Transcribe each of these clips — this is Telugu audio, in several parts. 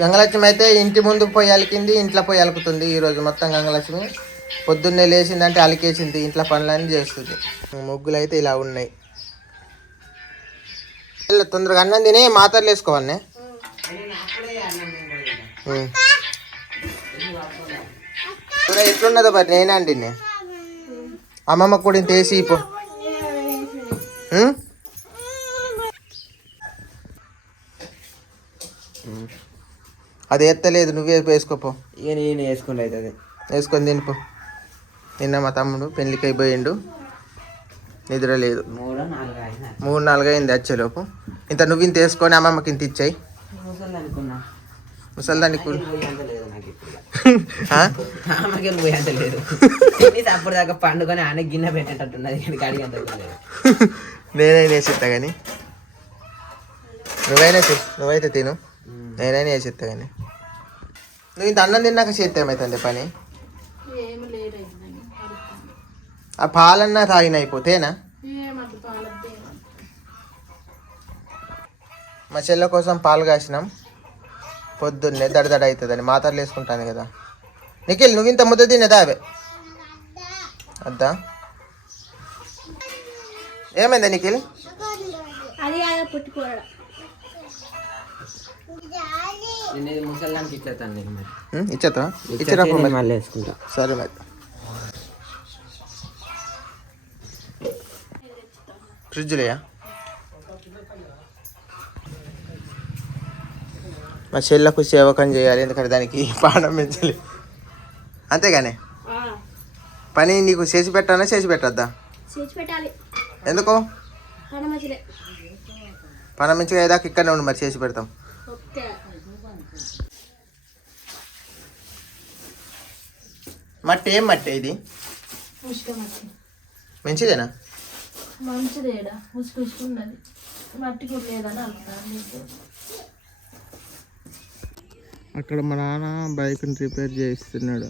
గంగలక్ష్మి అయితే ఇంటి ముందు పోయి అలికింది, ఇంట్లో పోయి అలుకుతుంది. ఈరోజు మొత్తం గంగలక్ష్మి పొద్దున్నే లేచిందంటే అలికేసింది, ఇంట్లో పనులన్నీ చేస్తుంది. ముగ్గులు అయితే ఇలా ఉన్నాయి. తొందరగా అన్నం తిని మాత్రలు వేసుకోవన్నే. ఎట్లున్నదో మరి నేనే అండి అమ్మమ్మ కూడా ఇంత వేసి పో. అది ఎత్తలేదు, నువ్వే వేసుకోపో. ఇక నేను వేసుకుంటే అవుతుంది. వేసుకొని తినిపో. నిన్న మా తమ్ముడు పెళ్ళికి అయిపోయిండు, నిద్ర లేదు. 3-4 అయింది వచ్చేలోపు. ఇంత నువ్వు ఇంత వేసుకొని అమ్మమ్మకి ఇంత ఇచ్చాయి. ముసల్దాన్ని అప్పుడు దాకా పండుకొని ఆయన గిన్నె పెట్టేటట్టున్నది. నేనైనా వేసిస్తా కానీ నువ్వైతే తిను, నేనైనా వేసిస్తా కానీ. నువ్వు ఇంత అన్నం తిన్నాక చేస్తే ఏమవుతుంది పని? ఆ పాలన్నా తాగిన అయిపోతేనా? మా చెల్లె కోసం పాలు కాసినాం. పొద్దున్నే దడదడ అవుతుందని మాత్రలు వేసుకుంటాను కదా. నిఖిల్ నువ్వు ఇంత ముద్ద తినేదా? అవే అద్దా. ఏమైందా నిఖిల్? ఇచ్చేతా ఇచ్చేటప్పుడు మళ్ళీ వేసుకుంటా. సరే మరి. ఫ్రిడ్జ్లేయా? మా చెల్లకు సేవకం చేయాలి, ఎందుకంటే దానికి పానం పెంచాలి. అంతేగానే పని నీకు చేసి పెట్టానా చేసి పెట్టద్దా? ఎందుకో పనం మంచిగా అయ్యేదాకా ఇక్కడనే ఉండి మరి చేసి పెడతాం. మట్టి ఏం మట్టి ఇది? మంచిదేనా? మంచిదేడా ముసుకున్నది మట్టి కూడా లేదని అంటారు. అక్కడ మా నాన్న బైక్ని రిపేర్ చేయిస్తున్నాడు.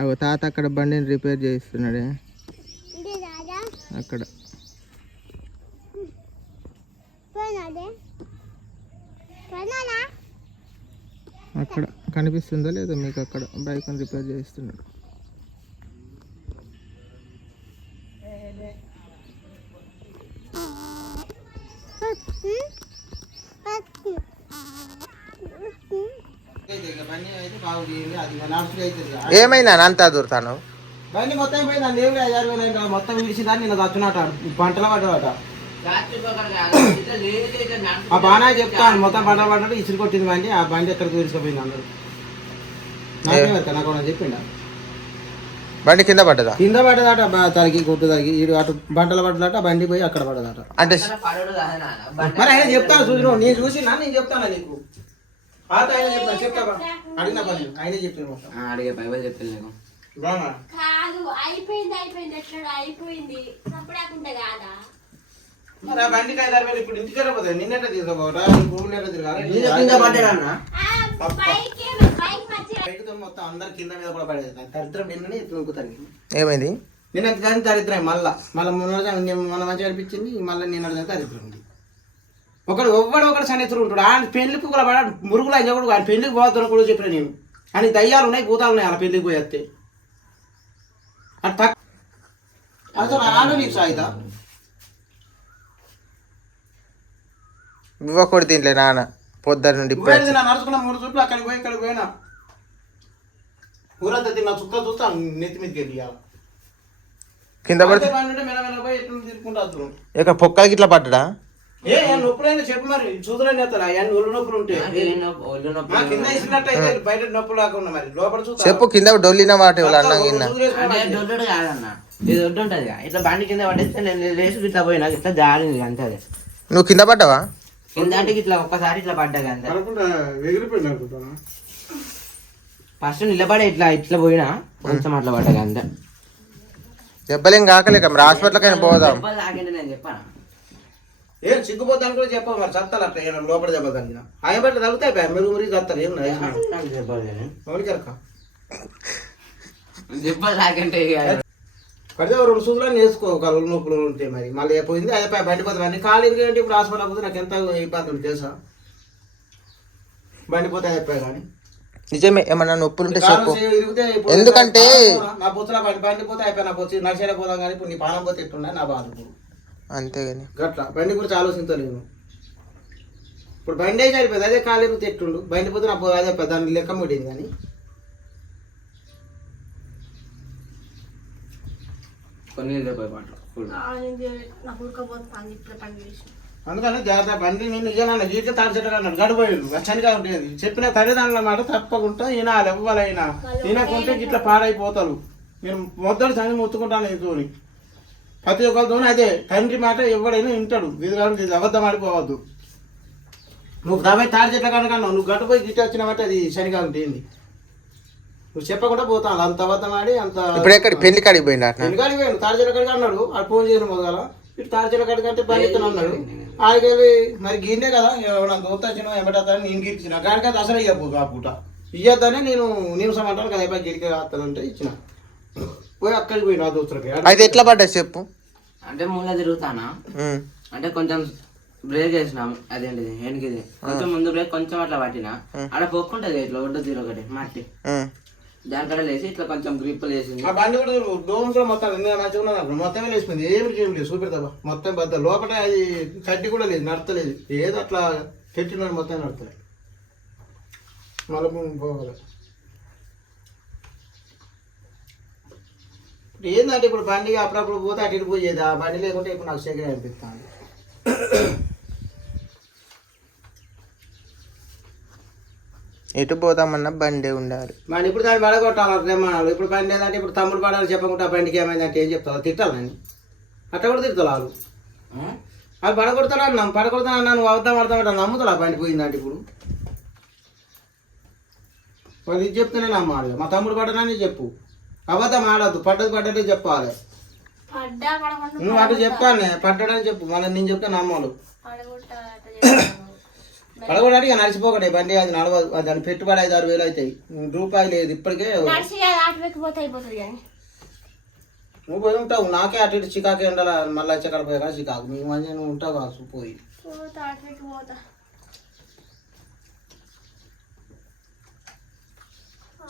అవి తాత అక్కడ బండిని రిపేర్ చేయిస్తున్నాడే అక్కడ. అక్కడ కనిపిస్తుందో లేదో మీకు? అక్కడ బైక్ని రిపేర్ చేయిస్తున్నాడు. ఏమైనా అంతా దూరుతాను బండి మొత్తం పోయింది. మొత్తం విడిచిందని నిన్న చచ్చునట, పంటలు పడ్డదట. ఆ బాగా చెప్తాను మొత్తం పంట పడ్డట్టు ఇసురు కొట్టింది బండి. ఆ బండి ఎక్కడికి విడిచిపోయింది అందరూ. నాకు చెప్పిండా బండి కింద పడ్డదా? కింద పడ్డదట, తలకి గుర్తు తలకి ఇటు అటు పంటలు పడ్డదట, బండి పోయి అక్కడ పడ్డదట. అంటే మరి ఆయన చెప్తాను చూసిన నేను చూసినా, నేను చెప్తాను నీకు. పాత ఆయన చెప్తాను, చెప్తా అడిగిన పని ఆయన చెప్తాను మొత్తం. అడిగే బైబిల్ చెప్తాను నీకు. మరి ఆ బండికి 5-6 ఇప్పుడు ఇంటికి వెళ్ళిపోతుంది. నిన్నెట్లా తీసుకోపోతా మొత్తం అందరు కింద మీద కూడా పడేది. దరిద్రం నిన్ననే ఎక్కుతారు. ఏమైంది? నిన్న దరిద్రం మళ్ళా మన మంచిగా అనిపించింది. మళ్ళీ నిన్న దరిద్రం ఉంది. ఒకడు సన్నిహితుడు ఉంటాడు. ఆయన పెళ్లికి కూడా పడాడు మురుగులు ఆయన కూడా. ఆయన పెళ్లికి పోతున్నా కూడా చెప్పిన నేను. ఆయన దయ్యాలు ఉన్నాయి, భూతాలు ఉన్నాయి. అలా పెళ్లికి పోయేస్తే అసలు ఆడ నీకు సాయిదా ఇవ్వకూడదు దీంట్లో నాన్న పొద్దున్న నుండి నడుచుకున్నా 3 చుట్లు అక్కడికి పోయి ఇక్కడికి పోయినా. ఊరంతా తిన్నా చుక్క చూస్తా నెత్తి మీదకి వెళ్ళి కింద పడితే మెల్ల పోయి ఎట్లా తిరుక్కుంటూ ఇక పొక్కలకి ఇట్లా పడ్డా? నొప్పులైనా చెప్పు మరి చూదులని ఒళ్ళు నొప్పులు ఉంటాయి. కింద ఇసినట్టు అయితే బయట నొప్పులు కాకుండా మరి లోపల చూస్తా చెప్పు. కింద డొల్లిన మాట అన్నం కింద దొడ్డు కాదన్న, ఇది దొడ్డు ఉంటది ఇట్లా బండి కింద పడేస్తే నేను లేచి ఇట్లా పోయినా ఇట్లా జారింది అంతే. అది నువ్వు కింద పడ్డావా? కింద అంటే ఇట్లా ఒక్కసారి ఇట్లా పడ్డా అంతే. ఫస్ట్ నిలబడే ఇట్లా పోయినా కొంచెం అట్లా పడ్డా అంతే. దెబ్బలేం కాకలేక మరి హాస్పిటల్కైనా పోదాం. నేను చెప్పాను ఏం సిగ్గుపోతాను కూడా చెప్పవు మరి. చత్తారు అట్లా లోపల దెబ్బ తగ్గిన ఆయన బట్టి తగ్గుతాయి. మీరు మురికి చత్తారు ఏం దెబ్బలు తాకంటే పడితే 2 సూదులు వేసుకో కళ్ళు నొప్పులు ఉంటాయి మరి మళ్ళీ పోయింది అదే బండి పోతుంది అన్ని కాళ్ళు ఇరిగేంటి ఇప్పుడు హాస్పిటల్ పోతే నాకు ఎంత ఇబ్బంది ఉంది తెలుసా బండి పోతే అయిపోయాయి కానీ నిజమే ఏమన్నా నొప్పులు ఉంటే కాలు చెప్పు. ఇరిగితే ఇప్పుడు ఎందుకంటే నా బొత్తుల బండి పోతే అయిపోయి నా బొచ్చు నడిచేలా పోదాం కానీ ఇప్పుడు నీ పానం పోతే ఎట్టుండే నా బాధ ఇప్పుడు అంతేగాని గట్లా బండి గురించి ఆలోచించలేను ఇప్పుడు బండి అయితే అయిపోయింది అదే కాలు ఇరిగితే ఎట్టుండు బండి పోతే నా అదే దాని లెక్క ముడింది కానీ అందుకని జాగ్రత్త బండి నేను నిజంగా జీవితం తాడిచెట్టు అన్నాడు గడిపోయిండు వచ్చానిగా ఉంటుంది చెప్పిన తల్లిదండ్రుల మాట తప్పకుండా ఈనాలు ఎవ్వరైనా ఈయనకుంటే ఇట్లా పాడైపోతారు నేను మొదటి సంగతి మొత్తుకుంటాను ఇతోని ప్రతి ఒక్కరితో అదే తండ్రి మాట ఎవడైనా వింటాడు ఇది కాబట్టి ఇది అబద్ధం ఆడిపోవద్దు నువ్వు దాబై తాడిచెట్ల కనుకన్నావు నువ్వు గడిపోయి గిట్ట వచ్చినామంటే అది శనిగా ఉంటుంది నువ్వు చెప్పకుండా పోతాను అంత అబద్ధం ఆడి అంత ఇప్పుడు ఎక్కడ పెళ్లి కాడికి పోయిండు అట్లా పెళ్లి కాడికి పోయాడు తాడిచెట్ల కాడికి అన్నాడు అది ఫోన్ చేయను మొదల ఇటు తాడిచెట్ల కాడికి అంటే పని ఎత్తున అన్నాడు ఆడికెళ్ళి మరి గిన్నే కదా నా దోత వచ్చిన ఏమంటాను నేను గిరిచిన గాడికైతే అసలు ఇవ్వబోదు ఆ పూట ఇయ్యొద్దనే నేను నిమిషం అంటాను కదా అయిపోయి గిరికి రాస్తానంటే ఇచ్చిన పోయి అక్కడికి పోయి నా దోస్తులకి అయితే ఎట్లా పడ్డా చెప్పు. అంటే ముందు తిరుగుతానా అంటే కొంచెం బ్రేక్ వేసినాం అదేంటిది వెనకిది కొంచెం ముందు బ్రేక్ కొంచెం అట్లా పట్టినా అక్కడ పొక్కుంటది ఇట్లా ఒడ్డు తీరు ఒకటి మట్టి దానికడ లేసి ఇట్లా కొంచెం గ్రిప్పులు వేసింది ఆ బండి కూడా డోమ్ కూడా మొత్తం మంచిగా ఉన్నది మొత్తమే లేచిపోయింది ఏమి లేదు చూపెడతా మొత్తం పెద్ద లోపల అది కడ్డి కూడా లేదు నడతలేదు ఏదో అట్లా పెట్టినాడు మొత్తం నడతలేదు మళ్ళీ పోగల ఇప్పుడు ఏంటంటే ఇప్పుడు బండి అప్పుడప్పుడు పోతే అటు ఇటు పోయేది ఆ బండి లేకుంటే ఇప్పుడు నాకు సెకండ్ అనిపిస్తాను ఎటు పోదామన్నా బండే ఉండాలి. మరి ఇప్పుడు దాన్ని పడగొట్టాలి ఇప్పుడు బండి ఏదంటే ఇప్పుడు తమ్ముడు పడాలి చెప్పకుండా ఆ బండికి ఏమైందంటే ఏం చెప్తావు తిట్టాలి నన్ను అట్లా కూడా తిడతావు వాళ్ళు అది పడగొడతాడు అన్నాం పడగొడతాను అన్నా నువ్వు అవుతాం అర్థం నమ్ముతాడు ఆ బండి పోయిందంటే ఇప్పుడు వాళ్ళు ఇది చెప్తేనే నమ్మాలి మా తమ్ముడు పడ్డానని చెప్పు అబద్ధం ఆడద్దు పడ్డది చెప్పాలి నువ్వు అటు చెప్పాలి పడ్డాడని చెప్పు మళ్ళీ నేను చెప్తే నమ్మాలి పడగొడానికి నడిచిపోకడే బండి అది నడవదు దాని పెట్టుబడి 5-6 వేలు అవుతాయి రూపాయలు లేదు ఇప్పటికే నువ్వు పోయి ఉంటావు నాకే అటు ఇటు చికాకే ఉండాలి మళ్ళీ చెక్కడ పోయా కానీ చికాకు మీ మంచి నువ్వు ఉంటావు కాదు పోయి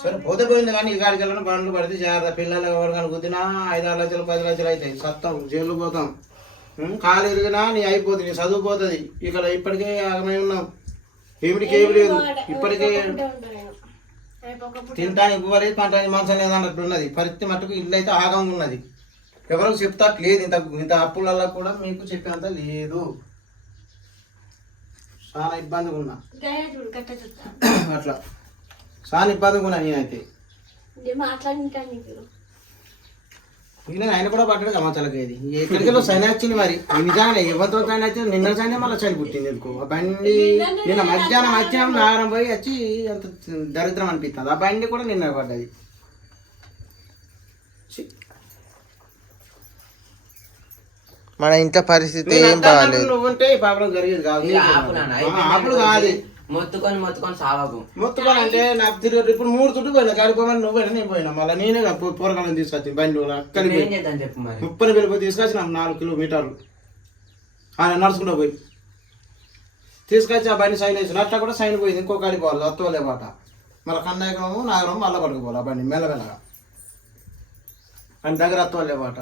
సరే పోతే పోయింది కానీ ఇక్కడికి వెళ్ళిన బండ్లు పడితే జాగ్రత్త పిల్లలు ఎవరు కానీ గుద్దినా 5-6 లక్షలు 10 లక్షలు అవుతాయి సత్తాం జైలు పోతాం కాలు ఇరిగినా నీ అయిపోతుంది నీ చదువు పోతుంది ఇక్కడ ఇప్పటికే ఆగమై ఉన్నాం ఏమిటికి ఏమి లేదు ఇప్పటికే తింటానికి ఇవ్వలేదు పంటానికి మనసు లేదు అన్నట్టు ఉన్నది పరిస్థితి మట్టుకు ఇల్లు అయితే ఆగంగా ఉన్నది ఎవరికి చెప్తాట్ లేదు ఇంత అప్పులలో కూడా మీకు చెప్పేంత లేదు చాలా ఇబ్బందిగా ఉన్నా అట్లా చాలా ఇబ్బందిగా ఉన్నా నేనైతే ఈయన ఆయన కూడా పడ్డాడు గమచలకి ఇది ఎక్కడికెళ్ళో సైన్ వచ్చింది మరి నిజానే ఎవరితో సైన్ అయితే నిన్న సైన్ మళ్ళీ చలి పుట్టింది ఎందుకు ఆ బండి నిన్న మధ్యాహ్నం నాగరం పోయి వచ్చి అంత దరిద్రం అనిపిస్తుంది ఆ బండి కూడా నిన్న పడ్డది మన ఇంట్లో పరిస్థితి ఏం బాగాలేదు. నువ్వుంటే ఈ పాపడం జరిగేది కాదు ఆపులు కాదు మొత్తుకొని సావకు మొత్తుకొని అంటే నాకు తిరిగి ఇప్పుడు 3 చుట్టూ పోయినా కాడిపోమని నువ్వు పోయినా నేను పోయినా మళ్ళీ నేనే పూరకాలం తీసుకొచ్చింది బండి అక్కడికి 30 వెళ్ళిపోయి తీసుకొచ్చిన 4 కిలోమీటర్లు ఆయన నడుచుకుంటూ పోయి తీసుకొచ్చి ఆ బండి సైన్ వేసిన అట్లా కూడా సైన్ పోయింది ఇంకో కాడికి పోవాలి అత్తోలే పాట మళ్ళీ కన్నాయకము నాగరము మళ్ళీ పట్టుకుపోవాలి ఆ బండి మెల్లమెల్లగా అని దగ్గర అత్తోలే పాట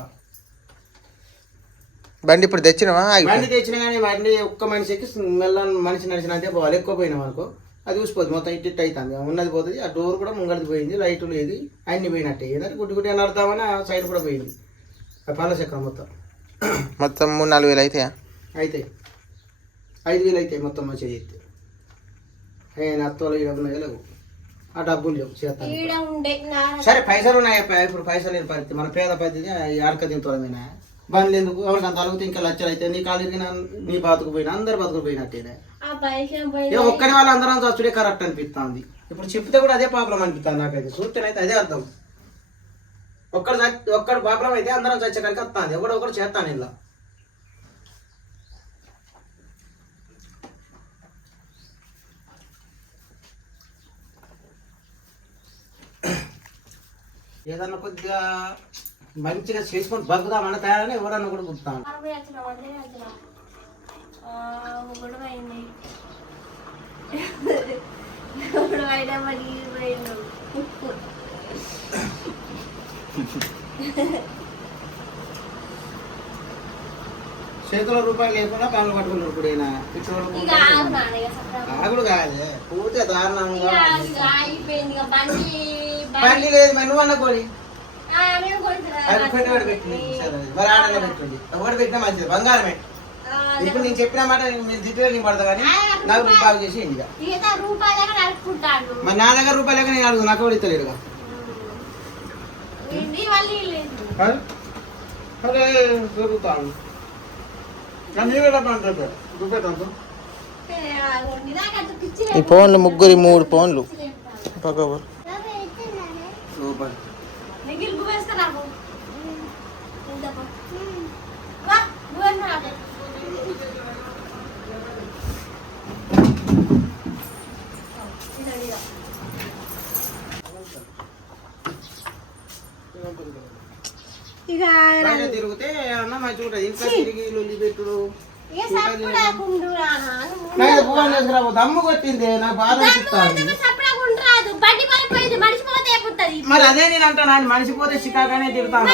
బండి ఇప్పుడు తెచ్చినావా? బండి తెచ్చినా కానీ బండి ఒక్క మనిషికి మెల్ల మనిషి నడిచినంతే పోవాలి ఎక్కువ పోయినాం అనుకో అది చూసిపోతుంది మొత్తం ఇట్టి అవుతుంది ఉన్నది పోతుంది ఆ డోర్ కూడా ముంగడిది పోయింది లైట్లు లేదు అన్ని పోయినట్టే ఏదంటే గుడ్డి అని అడతామని ఆ సైడ్ కూడా పోయింది ఆ పళ్ళ చక్రం మొత్తం 3-4 వేలు అవుతాయా? అయితే 5 వేలు అవుతాయి మొత్తం మంచిగా చేస్తే ఆయన అత్తోలు లేవు ఆ డబ్బులు లేవు చేస్తాను సరే పైసలు ఉన్నాయి ఇప్పుడు పైసలు లేని పరిస్థితి మన పేద పరిస్థితి అడక తింటామేనా బండ్లు ఎందుకు ఎవరికి అంత అలుగుతే ఇంకా లక్షలు అయితే నీ కాలేజీకి నీ బతుకు పోయినా అందరు బతుకు పోయినట్టేనే ఒక్కడి వాళ్ళు అందరం చచ్చుడే కరెక్ట్ అనిపిస్తుంది ఇప్పుడు చెప్తే కూడా అదే ప్రాబ్లం అనిపిస్తుంది నాకైతే చూస్తేనైతే అదే అర్థం ఒక్కడు ప్రాబ్లం అయితే అందరం చచ్చే కడికి వస్తుంది ఒకడు చేస్తాను ఇలా ఏదన్నా కొద్దిగా మంచిగా చేసుకొని బతుకుదామన్న తయారని ఎవరన్నా కూడా గుర్తాను. గొడవ అయింది. గొడవ అయినా మరి చేతిలో రూపాయలు లేకుండా పనులు పట్టుకున్నారు ఇప్పుడు ఈయన. ఆగుడు కాదే పూర్తిగా దారుణంగా బండి లేదు మరి నువ్వు అన్న కొని అది పెట్టుబడి పెట్టింది. సరే మరి ఆడలో పెట్టండి ఒకటి పెట్టినా మంచిది బంగారమే. ఇప్పుడు నేను చెప్పిన మాట నేను తిట్టిగా నేను పడతా కానీ నాకు రూపాయలు చేసి ఇక మరి నా దగ్గర రూపాయలు లేక నేను అడుగు నాకు కూడా ఇస్తలేడుగా. అరే దొరుకుతాను ఈ ఫోన్లు ముగ్గురి 3 ఫోన్లు ఇక తిరిగితే అన్న మంచి ఉంటుంది. ఇంకా తిరిగి లొల్లి పెట్టుడు దమ్ము కొట్టింది నాకు బాధ అనిపిస్తుంది. మరి అదే నేను అంటాను ఆయన మనిషి పోతే చికాగానే తిడతాను.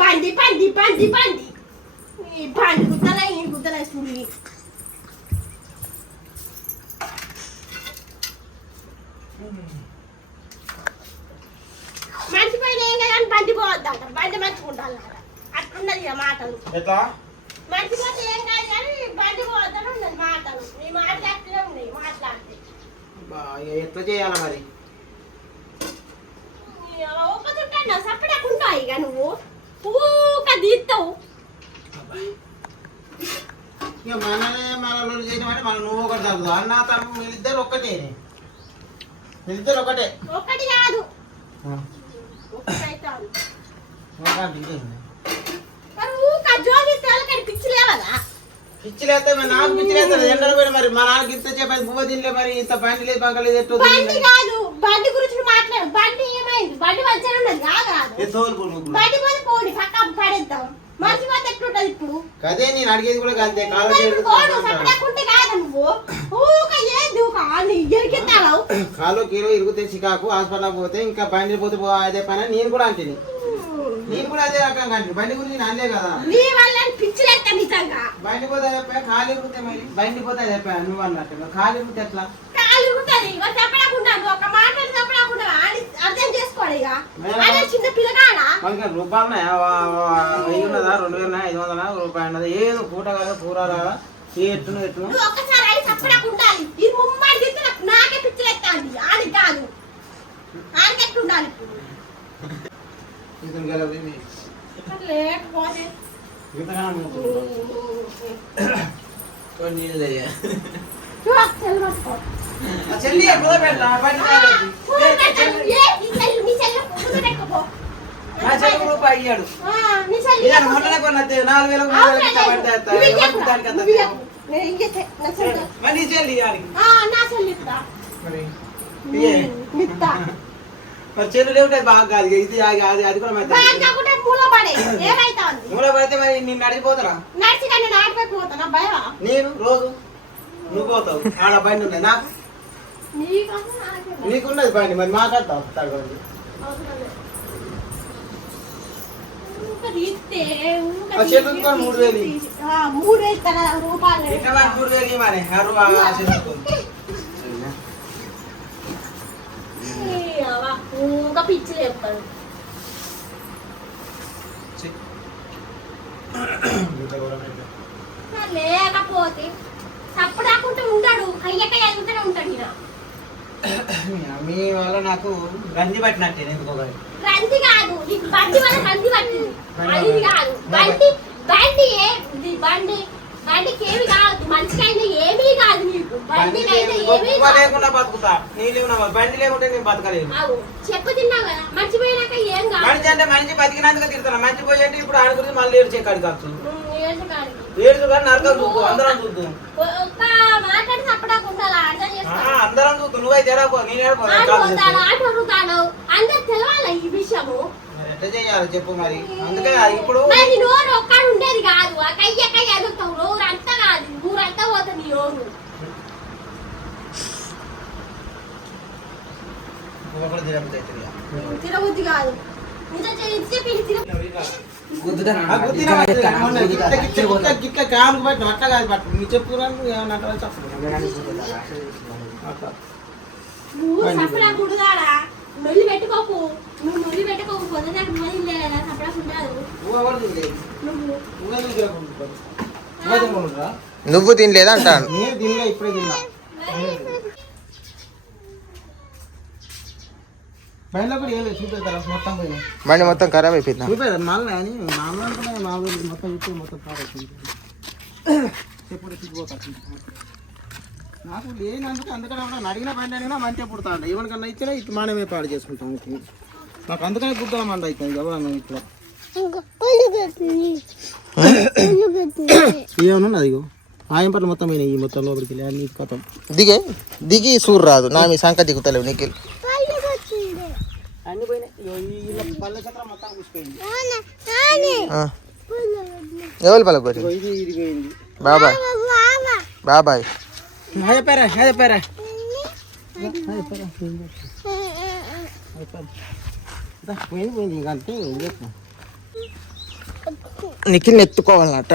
బండి బండి బండి బండి బండి గుద్దలా ఈ గుద్దలా చూడి మంచి పైన ఏం కానీ బండి పోవద్దంట. బండి మంచుకుంటాను అట్లున్నది ఇక మాటలు. మంచి పోతే ఏం కాదు కానీ బండి పోవద్దని ఉన్నది మాటలు. నీ మాట్లాడుతూనే ఉన్నాయి మాట్లాడితే ఎట్లా చేయాలా మరి ఒక్కతుంటా సపడకుంటా ఇక నువ్వు ఊక తీస్తావు. ఇక మననే మనలో చేయడం మన నువ్వు ఒకటి తగ్గుతావు అన్న తను వీళ్ళిద్దరు ఒక్కటే. వీళ్ళిద్దరు ఒకటే ఒకటి కాదు పిచ్చి లేస్తే మరి నాకు పిచ్చి లేస్తుంది. ఎండలు పోయి మరి మా నాన్నకి ఇంత చెప్పేది బువ్వ తినలే మరి ఇంత బండి లేదు బంక లేదు ఎట్టు బండి కాదు బండి గురించి మాట్లాడు. బండి ఏమైంది బండి మంచిగా ఉన్నది కాదు బండి పోతే పోండి పక్క పడేద్దాం. మంచి పోతే ఎట్లుంటది ఇప్పుడు కదే నేను అడిగేది కూడా అంతే కాలు కాలు కీలో ఇరుగుతే చికాకు హాస్పిటల్ పోతే ఇంకా బండి పోతే అదే పని నేను కూడా అంటే నేను కూడా అదే రకంగా అంటే బండి గురించి నేను అనలే కదా. బండి పోతే చెప్పా ఖాళీ ఇరుగుతే మరి బండి పోతే చెప్పా నువ్వు అన్నట్టు ఖాళీ ఇరుగుతే ఎట్లా రూపాయలు 1000 ఉన్నదా 2500 రూపాయలు ఉన్నదా ఏదో పూట కదా కూర రాదా ఎట్టును ఎట్టును చెల్లి రూపాయి అయ్యాడు మొన్ననే కొన్న 4000 మరి చెల్లు ఉంటాయి బాగా కాదు ఇది అది కూడా మూల పడితే మరి నిన్ను నడిచిపోతారా నేను రోజు నువ్వు పోతావు ఆడ బండి ఉన్నాయి నాకు నీకున్నది బండి మరి మాట్లాడతావు చేతులు 3000 రూపాయలు మరి పిచ్చి చెప్తాడు లేకపోతే తప్పుడు రాకుంటే ఉంటాడు కయ్యకయ్య ఎదుగుతూనే ఉంటాడు ఈయన. మీ వల్ల నాకు రంది పట్టినట్టే ఎందుకో రంది కాదు నీకు బండి వల్ల రంది పట్టింది అది కాదు బండి బండి బండి బండికి ఏమి కాదు మంచికైనా ఏమీ కాదు నీకు బండి అయితే ఏమీ గొప్ప లేకుండా బతుకుతా నీ లేవు బండి లేకుంటే నేను బతకలేదు చెప్పు తిన్నావు కదా మర్చిపోయినాక ఏం కాదు మనిషి అంటే మనిషి బతికినందుకు తిరుగుతున్నా మంచి పోయి అంటే ఇప్పుడు ఆయన గురించి మళ్ళీ ఏడు చెక్కడికి వచ్చు ఏడుకాడికి. ఏడు కానీ నరకం చూద్దు అందరం చూద్దు ఒక్క మాట్లాడి తప్పడాకుండా అర్థం చేసుకో అందరం చూద్దు నువ్వైతే ఎడపో నేను ఆట వదులుతాను అందరు తెలవాలి ఈ విషయము ఎట్లా చేయాలి చెప్పు మరి అందుకే ఇప్పుడు మరి నోరు ఒక్కడు ఉండేది కాదు ఆ కయ్య ఎదుగుతావు నోరు అంతా కాదు ఊరంతా పోతుంది నీ నోరు ఒకటి తిరగబుద్ధి తిరగబుద్ధి కాదు ఇంత చేసి పిలి గిట్ల కాముకు పట్టు అట్లా కాదు పట్టు నీ చెప్పుకున్నాను ఏమన్నా అంటారా చెప్పు నువ్వు సపడా గుడుగాడా నొల్లి పెట్టుకోకు నువ్వు నొల్లి పెట్టుకోకు పొద్దుదాకా నువ్వు లేదా సపడా ఉండదు నువ్వు తినలేదా అంటాను. నేను తినలే ఇప్పుడే తిన్నా బయట కూడా ఏం లేదు చూపిస్తారా మొత్తం పోయినాయి బండి మొత్తం ఖరాబ్ అయిపోయిందా? చూపేదా మళ్ళీ అని మామూలు అనుకున్నా మామూలు మొత్తం చూపి మొత్తం పాడైపోయింది ఎప్పుడు తిరిగిపోతాడు నాకు లేనందుకు అందుకనే ఉన్నాను అడిగిన బండి అడిగినా మంచిగా పుడతాడు ఎవరికన్నా ఇచ్చినా ఇటు మనమే పాడు చేసుకుంటాం నాకు అందుకనే గుద్దల మంది అవుతుంది ఎవరన్నా ఇట్లా ఏమన్నా అదిగో ఆయం పట్ల మొత్తం అయినాయి ఈ మొత్తం లోపలికి వెళ్ళి అన్ని కథం దిగి సూరు రాదు నా మీ సంక దిగుతలేవు నీకు అన్ని పోయినాయి పళ్ళ చక్రం మొత్తం కూసిపోయింది ఎవరు పలకొరి ఇది ఇది పోయింది బాబాయ్ బాబాయ్ చెప్పారా పోయింది ఇంకా అంతే నిఖిల్ని ఎత్తుకోవాలన్నట్ట